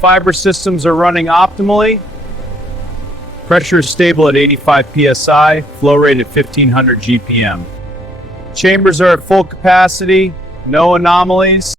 Fiber systems are running optimally. Pressure is stable at 85 psi, flow rate at 1500 GPM. Chambers are at full capacity, no anomalies.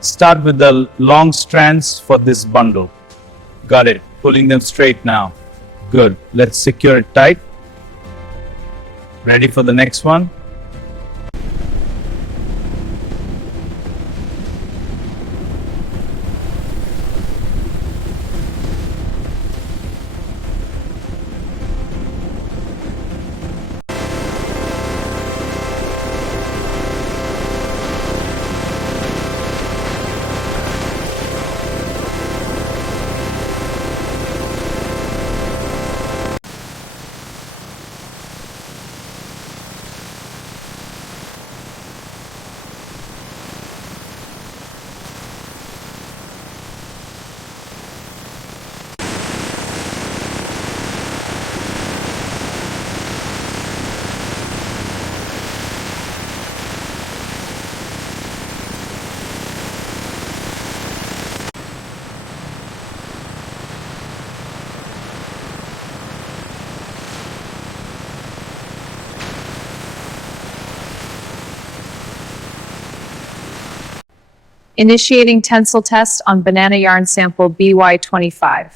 Start with the long strands for this bundle. Got it. Pulling them straight now. Good. Let's secure it tight. Ready for the next one? Initiating tensile test on banana yarn sample BY25.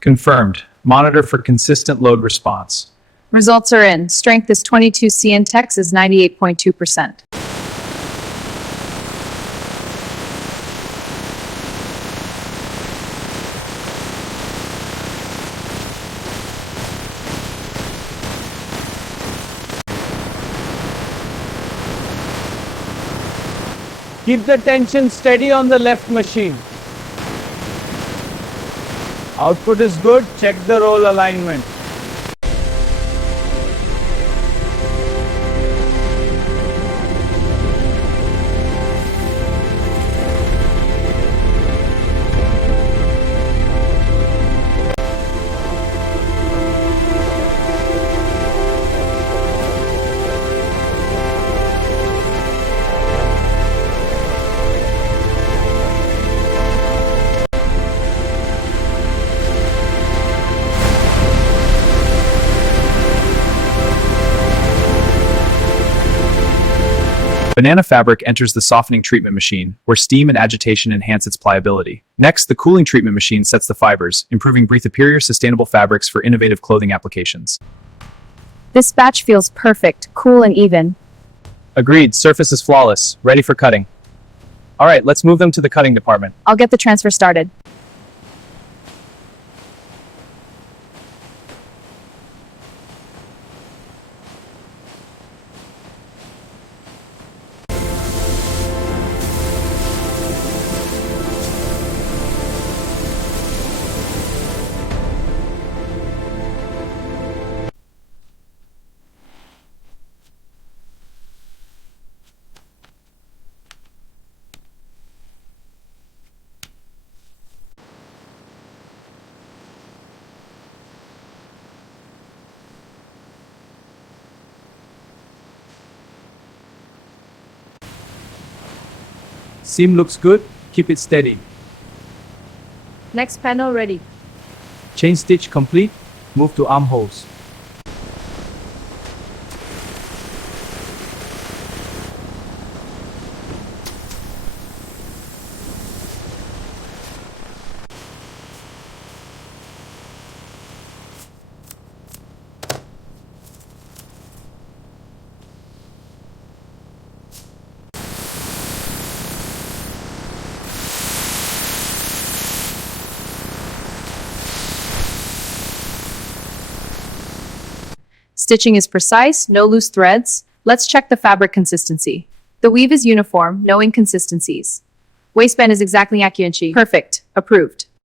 Confirmed. Monitor for consistent load response. Results are in. Strength is 22 cn, tex is 98.2%. Keep the tension steady on the left machine. Output is good. Check the roll alignment. Banana fabric enters the softening treatment machine, where steam and agitation enhance its pliability. Next, the cooling treatment machine sets the fibers, improving breathable, sustainable fabrics for innovative clothing applications. This batch feels perfect, cool and even. Agreed, surface is flawless, ready for cutting. All right, let's move them to the cutting department. I'll get the transfer started. Seam looks good. Keep it steady. Next panel ready. Chain stitch complete. Move to armholes. Stitching is precise, no loose threads. Let's check the fabric consistency. The weave is uniform, no inconsistencies. Waistband is exactly accurate. Perfect. Approved.